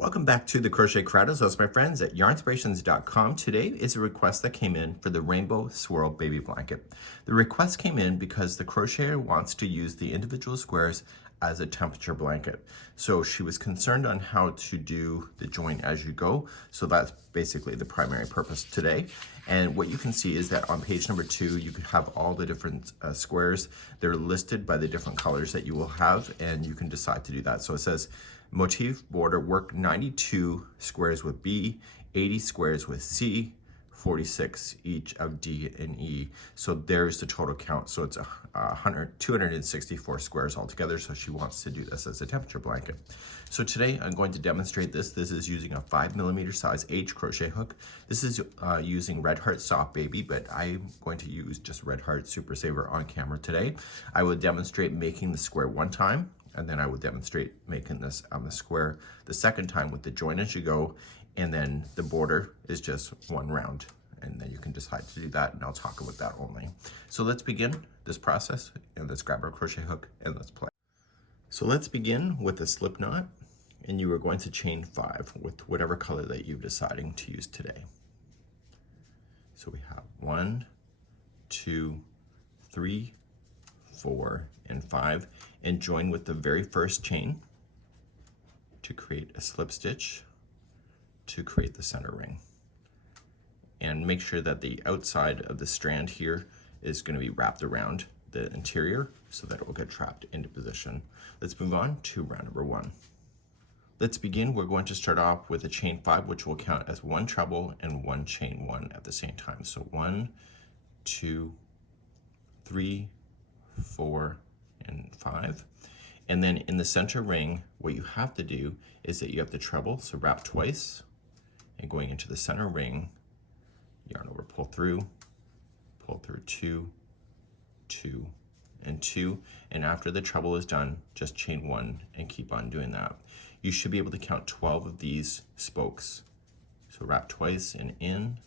Welcome back to the Crochet Creatos. That's my friends at yarnspirations.com. Today is a request that came in for the Rainbow Swirl Baby Blanket. The request came in because the crocheter wants to use the individual squares as a temperature blanket. So she was concerned on how to do the join as you go. So that's basically the primary purpose today. And what you can see is that on page number 2, you can have all the different squares. They're listed by the different colors that you will have, and you can decide to do that. So it says, Motif border, work 92 squares with B, 80 squares with C, 46 each of D and E. So there's the total count. So it's 264 squares altogether. So she wants to do this as a temperature blanket. So today I'm going to demonstrate this. This is using a 5mm size H crochet hook. This is using Red Heart Soft Baby, but I'm going to use just Red Heart Super Saver on camera today. I will demonstrate making the square one time, and then I will demonstrate making this on the square the second time with the join as you go, and then the border is just one round, and then you can decide to do that, and I'll talk about that only. So let's begin this process, and let's grab our crochet hook and let's play. So let's begin with a slip knot, and you are going to chain 5 with whatever color that you're deciding to use today. So we have 1, 2, 3, 4, and 5, and join with the very first chain to create a slip stitch to create the center ring. And make sure that the outside of the strand here is going to be wrapped around the interior so that it will get trapped into position. Let's move on to round number 1. Let's begin. We're going to start off with a chain 5, which will count as 1 treble and 1 chain 1 at the same time. So 1, 2, 3, 4, and 5. And then in the center ring, what you have to do is that you have to treble, so wrap twice, and going into the center ring, yarn over, pull through 2, 2, and 2, and after the treble is done, just chain 1 and keep on doing that. You should be able to count 12 of these spokes. So wrap twice and in,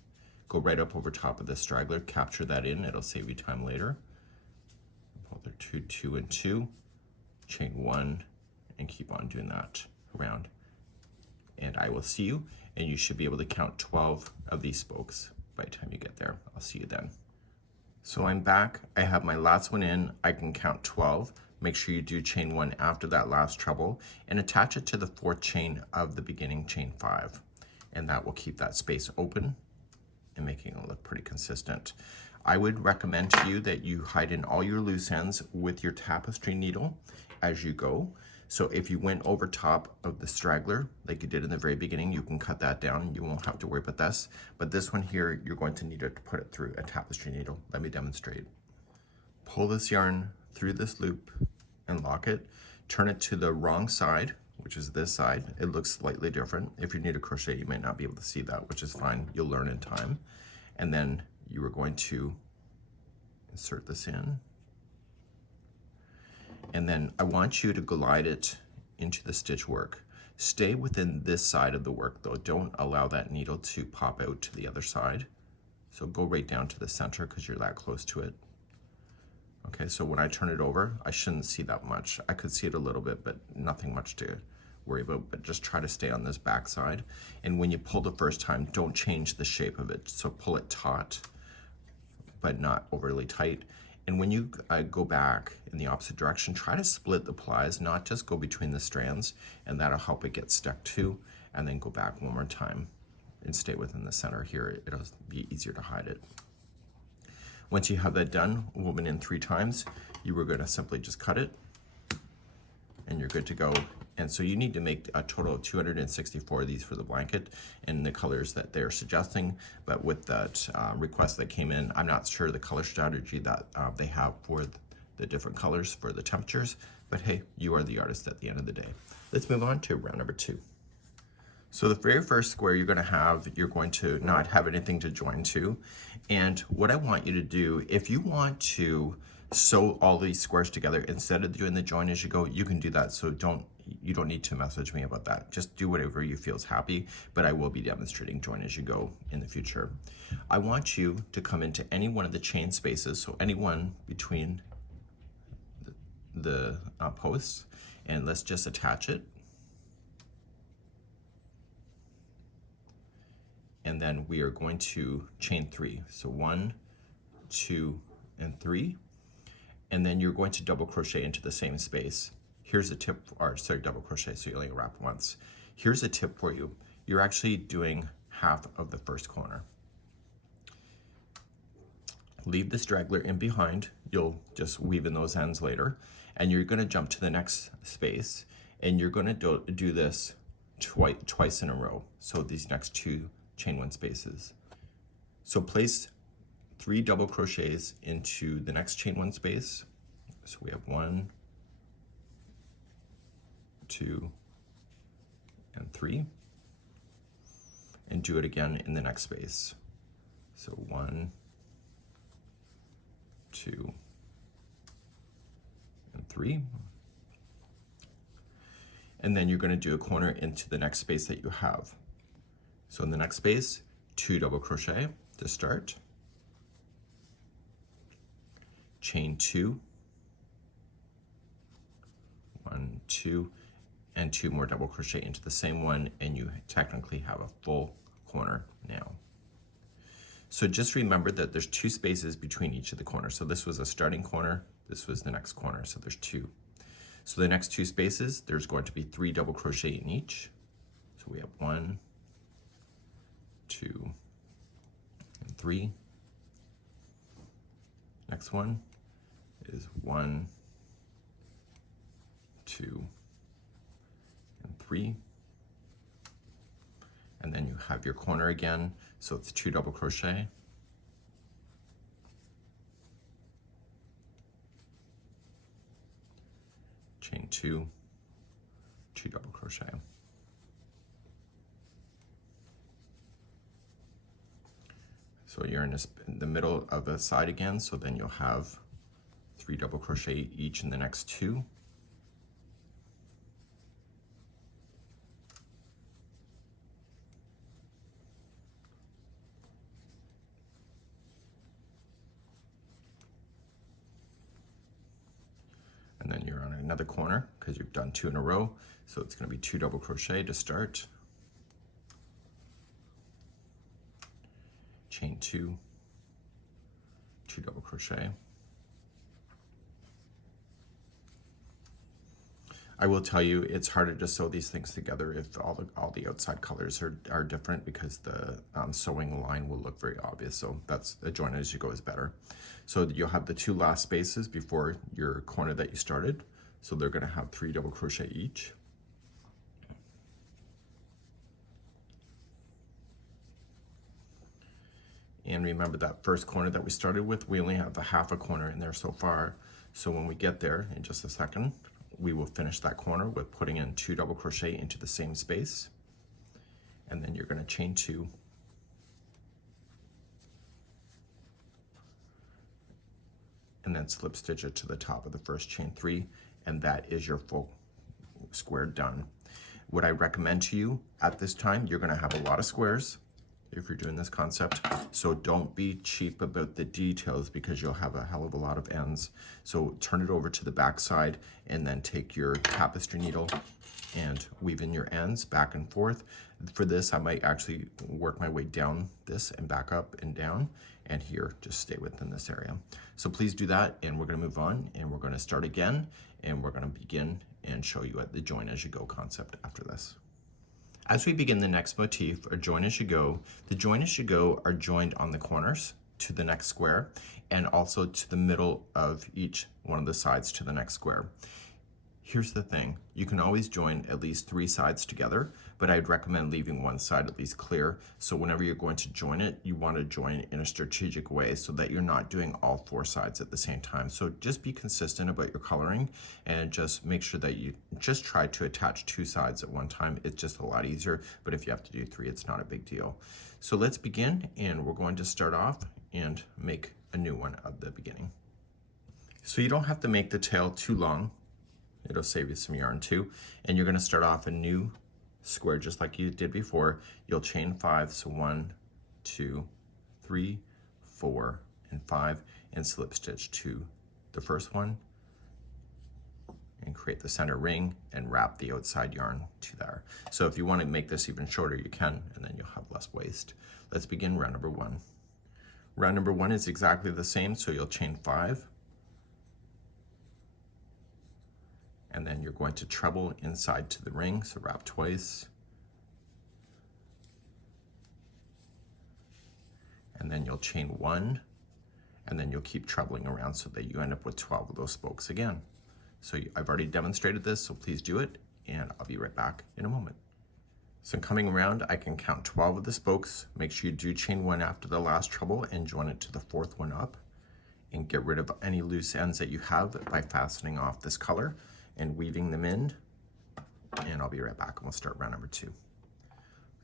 go right up over top of the straggler, capture that in, it'll save you time later. Pull through 2, 2, and 2, chain 1, and keep on doing that around. And I will see you, and you should be able to count 12 of these spokes by the time you get there. I'll see you then. So I'm back. I have my last one in. I can count 12. Make sure you do chain 1 after that last treble and attach it to the 4th chain of the beginning chain 5. And that will keep that space open and making it look pretty consistent. I would recommend to you that you hide in all your loose ends with your tapestry needle as you go. So if you went over top of the straggler, like you did in the very beginning, you can cut that down. You won't have to worry about this. But this one here, you're going to need to put it through a tapestry needle. Let me demonstrate. Pull this yarn through this loop and lock it. Turn it to the wrong side, which is this side. It looks slightly different. If you're new to crochet, you might not be able to see that, which is fine. You'll learn in time. And then you are going to insert this in. And then I want you to glide it into the stitch work. Stay within this side of the work though. Don't allow that needle to pop out to the other side. So go right down to the center because you're that close to it. Okay, so when I turn it over, I shouldn't see that much. I could see it a little bit, but nothing much to worry about, but just try to stay on this back side. And when you pull the first time, don't change the shape of it. So pull it taut, but not overly tight. And when you go back in the opposite direction, try to split the plies, not just go between the strands, and that'll help it get stuck too. And then go back one more time and stay within the center here. It'll be easier to hide it. Once you have that done, woven in 3 times, you are going to simply just cut it, and you're good to go. And so you need to make a total of 264 of these for the blanket in the colors that they're suggesting. But with that request that came in, I'm not sure the color strategy that they have for the different colors for the temperatures. But hey, you are the artist at the end of the day. Let's move on to round number 2. So the very first square you're going to not have anything to join to. And what I want you to do, if you want to sew all these squares together instead of doing the join as you go, you can do that. So you don't need to message me about that. Just do whatever you feel is happy, but I will be demonstrating join as you go in the future. I want you to come into any one of the chain spaces, so any one between the posts, and let's just attach it. then we are going to chain 3. So 1, 2, and 3, and then you're going to double crochet into the same space. Here's a tip, or sorry, double crochet, so you only wrap once. Here's a tip for you. You're actually doing half of the first corner. Leave the straggler in behind. You'll just weave in those ends later, and you're going to jump to the next space, and you're going to do this twice in a row. So these next 2 chain 1 spaces. So place 3 double crochets into the next chain 1 space. So we have 1, 2, and 3, and do it again in the next space. So 1, 2, and 3, and then you're going to do a corner into the next space that you have. So in the next space, 2 double crochet to start, chain 2, 1, 2, and 2 more double crochet into the same one, and you technically have a full corner now. So just remember that there's 2 spaces between each of the corners. So this was a starting corner, this was the next corner, so there's 2. So the next 2 spaces, there's going to be 3 double crochet in each. So we have 1, 2, and 3. Next one is 1, 2, and 3. And then you have your corner again, so it's 2 double crochet, chain 2, 2 double crochet. So you're in the middle of a side again, so then you'll have 3 double crochet each in the next 2. And then you're on another corner because you've done 2 in a row. So it's going to be 2 double crochet to start, chain 2, 2 double crochet. I will tell you, it's harder to sew these things together if all the outside colors are different, because the sewing line will look very obvious. So that's a join as you go is better. So you'll have the 2 last spaces before your corner that you started. So they're going to have 3 double crochet each. And remember that first corner that we started with, we only have a half a corner in there so far. So when we get there in just a second, we will finish that corner with putting in 2 double crochet into the same space. And then you're going to chain 2. And then slip stitch it to the top of the first chain 3. And that is your full square done. What I recommend to you at this time, you're going to have a lot of squares if you're doing this concept. So don't be cheap about the details, because you'll have a hell of a lot of ends. So turn it over to the back side and then take your tapestry needle and weave in your ends back and forth. For this, I might actually work my way down this and back up and down, and here, just stay within this area. So please do that, and we're going to move on, and we're going to start again, and we're going to begin and show you at the join as you go concept after this. As we begin the next motif, or join as you go, the join as you go are joined on the corners to the next square, and also to the middle of each one of the sides to the next square. Here's the thing, you can always join at least 3 sides together, but I'd recommend leaving one side at least clear. So whenever you're going to join it, you want to join in a strategic way so that you're not doing all 4 sides at the same time. So just be consistent about your coloring, and just make sure that you just try to attach 2 sides at one time. It's just a lot easier, but if you have to do 3, it's not a big deal. So let's begin, and we're going to start off and make a new one at the beginning. So you don't have to make the tail too long. It'll save you some yarn too. And you're going to start off a new square just like you did before. You'll chain 5, so 1, 2, 3, 4, and 5, and slip stitch to the first one and create the center ring and wrap the outside yarn to there. So if you want to make this even shorter, you can, and then you'll have less waste. Let's begin round number 1. Round number 1 is exactly the same, so you'll chain 5, and then you're going to treble inside to the ring, so wrap twice, and then you'll chain 1, and then you'll keep trebling around so that you end up with 12 of those spokes again. So I've already demonstrated this, so please do it, and I'll be right back in a moment. So coming around, I can count 12 of the spokes. Make sure you do chain 1 after the last treble and join it to the 4th one up, and get rid of any loose ends that you have by fastening off this color and weaving them in, and I'll be right back and we'll start round number 2.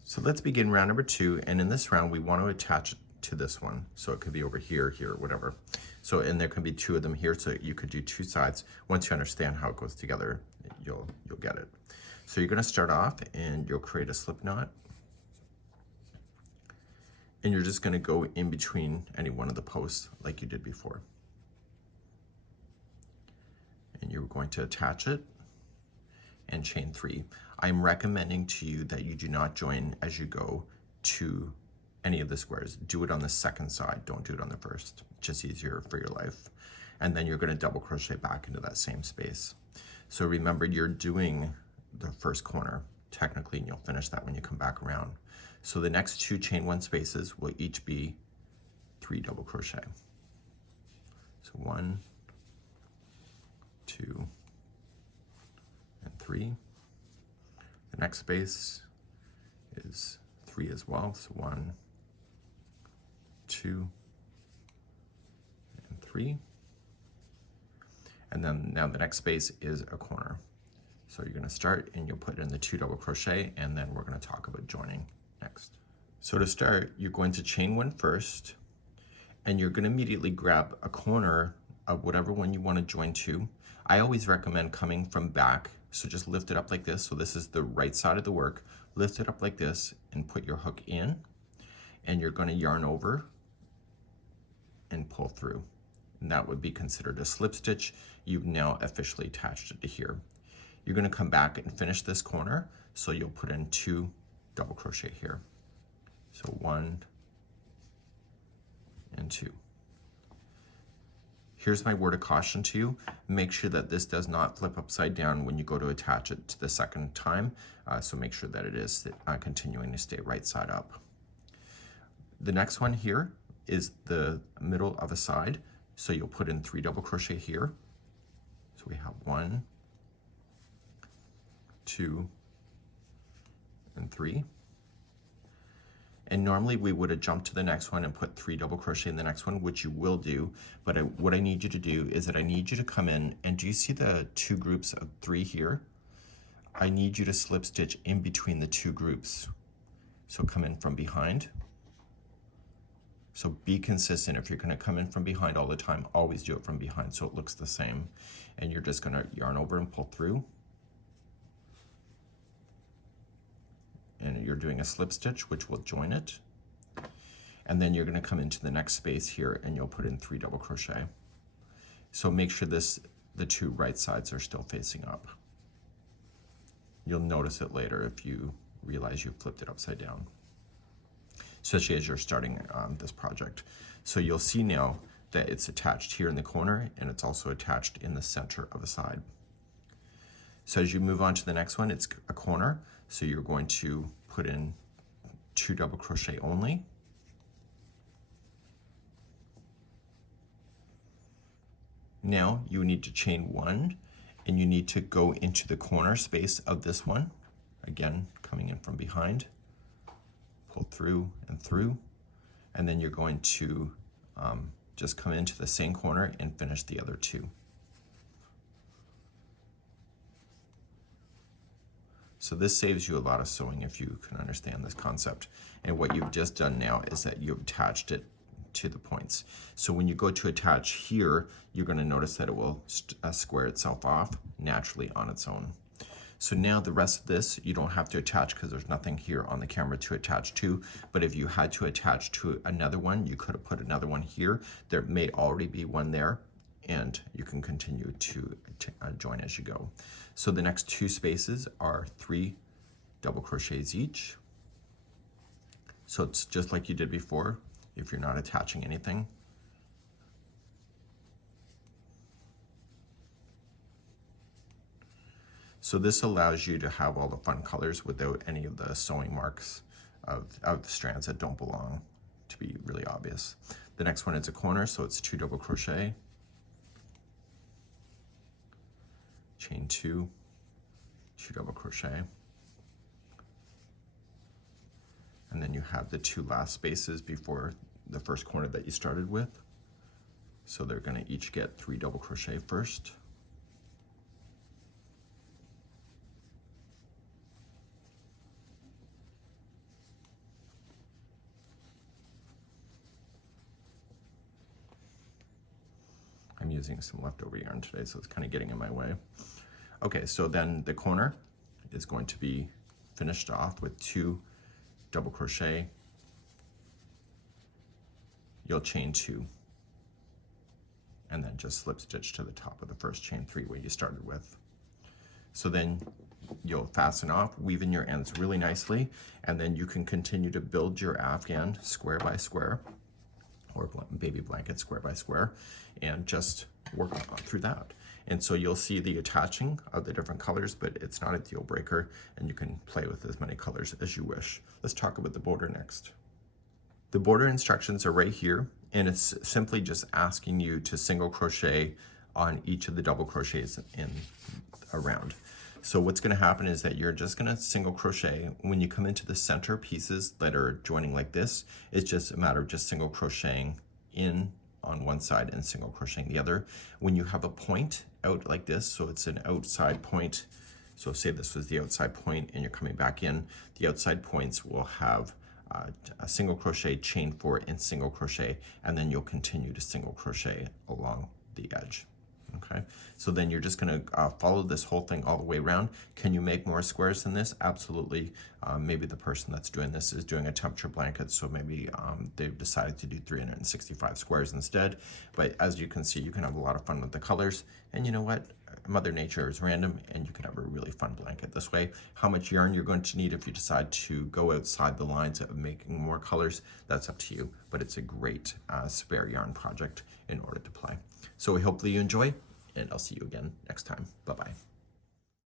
So let's begin round number 2, and in this round we want to attach it to this one, so it could be over here, here, whatever. So, and there can be 2 of them here, so you could do 2 sides. Once you understand how it goes together, you'll get it. So you're going to start off and you'll create a slip knot, and you're just going to go in between any one of the posts like you did before, and you're going to attach it and chain 3. I'm recommending to you that you do not join as you go to any of the squares. Do it on the second side, don't do it on the first. It's just easier for your life. And then you're going to double crochet back into that same space. So remember, you're doing the first corner technically, and you'll finish that when you come back around. So the next 2 chain 1 spaces will each be 3 double crochet. So 1, 2, and 3. The next space is 3 as well, so 1, 2, and 3. And then now the next space is a corner. So you're going to start and you'll put in the 2 double crochet, and then we're going to talk about joining next. So to start, you're going to chain 1 first, and you're going to immediately grab a corner of whatever one you want to join to. I always recommend coming from back, so just lift it up like this. So this is the right side of the work. Lift it up like this and put your hook in, and you're going to yarn over and pull through. And that would be considered a slip stitch. You've now officially attached it to here. You're going to come back and finish this corner, so you'll put in 2 double crochet here. So 1 and 2. Here's my word of caution to you. Make sure that this does not flip upside down when you go to attach it to the second time. So make sure that it is continuing to stay right side up. The next one here is the middle of a side. So you'll put in 3 double crochet here. So we have 1, 2, and 3. And normally we would have jumped to the next one and put 3 double crochet in the next one, which you will do. But what I need you to do is that I need you to come in, and do you see the 2 groups of 3 here? I need you to slip stitch in between the 2 groups. So come in from behind. So be consistent. If you're going to come in from behind all the time, always do it from behind so it looks the same. And you're just going to yarn over and pull through. And you're doing a slip stitch, which will join it. And then you're going to come into the next space here, and you'll put in 3 double crochet. So make sure the 2 right sides are still facing up. You'll notice it later if you realize you've flipped it upside down, especially as you're starting this project. So you'll see now that it's attached here in the corner, and it's also attached in the center of a side. So as you move on to the next one, it's a corner. So you're going to put in 2 double crochet only. Now you need to chain 1, and you need to go into the corner space of this one. Again, coming in from behind, pull through, and then you're going to just come into the same corner and finish the other 2. So this saves you a lot of sewing if you can understand this concept. And what you've just done now is that you've attached it to the points. So when you go to attach here, you're going to notice that it will square itself off naturally on its own. So now the rest of this, you don't have to attach because there's nothing here on the camera to attach to. But if you had to attach to another one, you could have put another one here. There may already be one there, and you can continue to join as you go. So the next 2 spaces are 3 double crochets each. So it's just like you did before if you're not attaching anything. So this allows you to have all the fun colors without any of the sewing marks of the strands that don't belong to be really obvious. The next one is a corner, so it's 2 double crochet, chain 2, 2 double crochet, and then you have the 2 last spaces before the first corner that you started with. So they're going to each get 3 double crochet first. I'm using some leftover yarn today, so it's kind of getting in my way. Okay, so then the corner is going to be finished off with 2 double crochet. You'll chain 2, and then just slip stitch to the top of the first chain 3 where you started with. So then you'll fasten off, weave in your ends really nicely, and then you can continue to build your afghan square by square, or baby blanket square by square, and just work on through that. And so you'll see the attaching of the different colors, but it's not a deal breaker, and you can play with as many colors as you wish. Let's talk about the border next. The border instructions are right here, and it's simply just asking you to single crochet on each of the double crochets in around. So what's going to happen is that you're just going to single crochet. When you come into the center pieces that are joining like this, it's just a matter of just single crocheting in on one side and single crocheting the other. When you have a point out like this, so it's an outside point, so say this was the outside point and you're coming back in, the outside points will have a single crochet, chain 4, and single crochet, and then you'll continue to single crochet along the edge. Okay, so then you're just going to follow this whole thing all the way around. Can you make more squares than this? Absolutely. Maybe the person that's doing this is doing a temperature blanket, so maybe they've decided to do 365 squares instead. But as you can see, you can have a lot of fun with the colors. And you know what? Mother Nature is random, and you can have a really fun blanket this way. How much yarn you're going to need if you decide to go outside the lines of making more colors, that's up to you. But it's a great spare yarn project in order to play. So we hope that you enjoy, and I'll see you again next time. Bye-bye.